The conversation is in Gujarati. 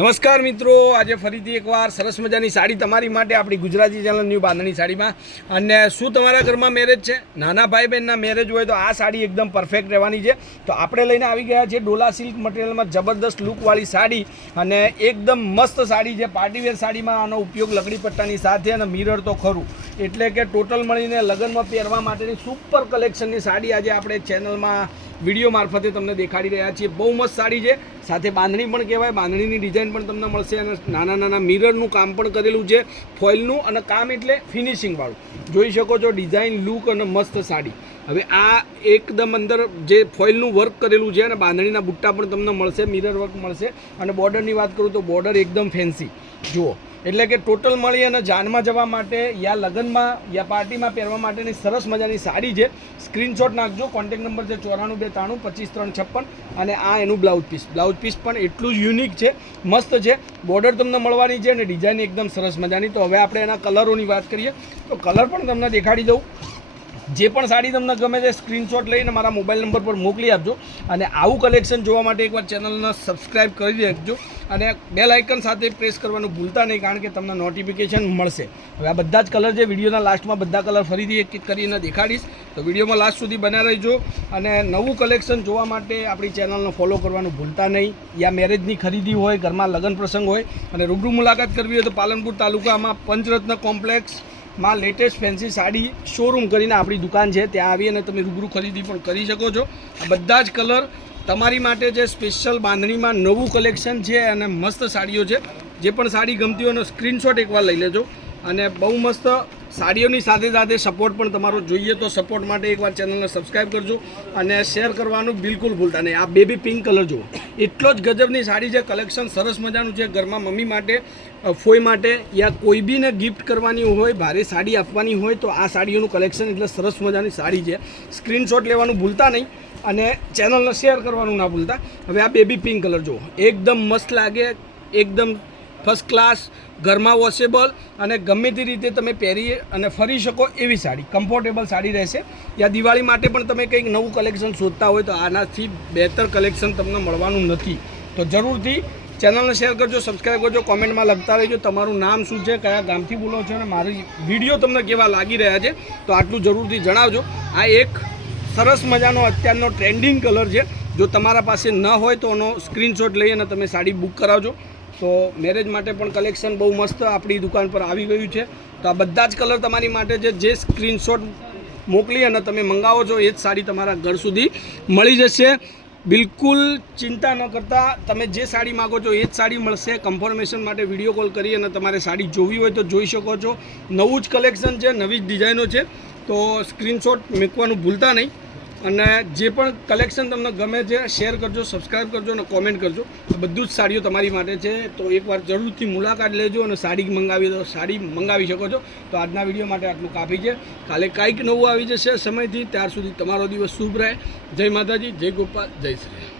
નમસ્કાર મિત્રો, આજે ફરીથી એકવાર સરસ મજાની સાડી તમારી માટે આપણી ગુજરાતી ચેનલ ન્યૂ બાંધણી સાડીમાં. અને શું તમારા ઘરમાં મેરેજ છે, નાના ભાઈ બહેનના મેરેજ હોય તો આ સાડી એકદમ પરફેક્ટ રહેવાની છે. તો આપણે લઈને આવી ગયા છે ડોલા સિલ્ક મટીરિયલમાં જબરદસ્ત લુકવાળી સાડી, અને એકદમ મસ્ત સાડી છે. પાર્ટીવેર સાડીમાં આનો ઉપયોગ લકડી પટ્ટાની સાથે, અને મિરર તો ખરું, એટલે કે ટોટલ મળીને લગ્નમાં પહેરવા માટેની સુપર કલેક્શનની સાડી આજે આપણે ચેનલમાં વિડીયો મારફતે તમને દેખાડી રહ્યા છીએ. બહુ મસ્ત સાડી છે, સાથે બાંધણી પણ કહેવાય. બાંધણીની ડિઝાઇન પણ તમને મળશે, અને નાના નાના મિરરનું કામ પણ કરેલું છે, ફોઇલનું, અને કામ એટલે ફિનિશિંગવાળું. જોઈ શકો છો ડિઝાઇન, લુક અને મસ્ત સાડી. હવે આ એકદમ અંદર જે ફોઇલનું વર્ક કરેલું છે, અને બાંધણીના બુટ્ટા પણ તમને મળશે, મિરર વર્ક મળશે. અને બોર્ડરની વાત કરું તો બોર્ડર એકદમ ફેન્સી જુઓ, એટલે કે ટોટલ મળી અને જાનમાં જવા માટે યા લગ્નમાં યા પાર્ટીમાં પહેરવા માટેની સરસ મજાની સાડી છે. સ્ક્રીનશોટ નાખજો. કોન્ટેક્ટ નંબર છે 9423925356. અને આ એનું બ્લાઉઝ પીસ પણ એટલું જ યુનિક છે, મસ્ત છે. બોર્ડર તમને મળવાની છે અને ડિઝાઇન એકદમ સરસ મજાની. તો હવે આપણે એના કલરોની વાત કરીએ તો કલર પણ તમને દેખાડી દઉં. જે પણ સાડી તમને ગમે છે સ્ક્રીનશોટ લઈને મારા મોબાઈલ નંબર પર મોકલી આપજો. અને આવું કલેક્શન જોવા માટે એકવાર ચેનલને સબસ્ક્રાઈબ કરી રાખજો, અને બેલ આઇકન સાથે પ્રેસ કરવાનું ભૂલતા નહીં, કારણ કે તમને નોટિફિકેશન મળશે. હવે આ બધા જ કલર છે, વિડીયોના લાસ્ટમાં બધા કલર ફરીથી એક એક કરીને દેખાડીશ, તો વિડીયોમાં લાસ્ટ સુધી બના રહેજો. અને નવું કલેક્શન જોવા માટે આપણી ચેનલને ફોલો કરવાનું ભૂલતા નહીં. યા મેરેજની ખરીદી હોય, ઘરમાં લગ્ન પ્રસંગ હોય અને રૂબરૂ મુલાકાત કરવી હોય તો પાલનપુર તાલુકામાં પંચરત્ન કોમ્પ્લેક્સ માં લેટેસ્ટ ફેન્સી સાડી શોરૂમ કરીને આપણી દુકાન છે, ત્યાં આવી અને તમે રૂબરૂ ખરીદી પણ કરી શકો છો. આ બધા જ કલર તમારી માટે જે સ્પેશિયલ બાંધણીમાં નવું કલેક્શન છે, અને મસ્ત સાડીઓ છે. જે પણ સાડી ગમતી હોય એનો સ્ક્રીનશોટ એકવાર લઈ લેજો. અને બહુ મસ્ત સાડીઓની સાથે સાથે સપોર્ટ પણ તમારો જોઈએ, તો સપોર્ટ માટે એકવાર ચેનલને સબસ્ક્રાઈબ કરજો અને શેર કરવાનું બિલકુલ ભૂલતા નહીં. આ બેબી પિંક કલર જુઓ, એટલો જ ગજબની સાડી છે. કલેક્શન સરસ મજાનું છે. ઘરમાં મમ્મી માટે, ફોઈ માટે, યા કોઈ બીને ગિફ્ટ કરવાની હોય, ભારે સાડી આપવાની હોય તો આ સાડીઓનું કલેક્શન એટલે સરસ મજાની સાડી છે. સ્ક્રીનશોટ લેવાનું ભૂલતા નહીં અને ચેનલને શેર કરવાનું ના ભૂલતા. હવે આ બેબી પિંક કલર જુઓ, એકદમ મસ્ત લાગે, એકદમ ફર્સ્ટ ક્લાસ, ઘરમાં વોશેબલ, અને ગમે તે રીતે તમે પહેરી અને ફરી શકો એવી સાડી, કમ્ફર્ટેબલ સાડી રહેશે. યા દિવાળી માટે પણ તમે કંઈક નવું કલેક્શન શોધતા હોય તો આનાથી બહેતર કલેક્શન તમને મળવાનું નથી. તો જરૂરથી ચેનલને શેર કરજો, સબસ્ક્રાઈબ કરજો, કોમેન્ટમાં લખતા રહેજો તમારું નામ શું છે, કયા ગામથી બોલો છો, અને મારી વિડીયો તમને કેવા લાગી રહ્યા છે તો આટલું જરૂરથી જણાવજો. આ એક સરસ મજાનો અત્યારનો ટ્રેન્ડિંગ કલર છે. જો તમારા પાસે ન હોય તો એનો સ્ક્રીનશોટ લઈ અને તમે સાડી બુક કરાવજો. તો મેરેજ માટે પણ કલેક્શન બહુ મસ્ત આપણી દુકાન પર આવી ગયું છે. તો આ બધા જ કલર તમારી માટે છે. જે સ્ક્રીનશોટ મોકલી અને તમે મંગાવો છો એ જ સાડી તમારા ઘર સુધી મળી જશે. બિલકુલ ચિંતા ન કરતા, તમે જે સાડી માગો છો એ જ સાડી મળશે. કન્ફર્મેશન માટે વિડીયો કોલ કરી અને તમારે સાડી જોવી હોય તો જોઈ શકો છો. નવું જ કલેક્શન છે, નવી જ ડિઝાઇનો છે, તો સ્ક્રીનશોટ મૂકવાનું ભૂલતા નહીં. અને જે પણ કલેક્શન તમને ગમે છે શેર કરજો, સબસ્ક્રાઈબ કરજો અને કોમેન્ટ કરજો. બધું જ સાડીઓ તમારી માટે છે. તો એકવાર જરૂરથી મુલાકાત લેજો, અને સાડી મંગાવી તો સાડી મંગાવી શકો છો. તો આજના વિડીયો માટે આટલું કાફી છે. કાલે કાંઈક નવું આવી જશે સમયથી. ત્યાર સુધી તમારો દિવસ શુભ રહે. જય માતાજી, જય ગોપાલ, જય શ્રી.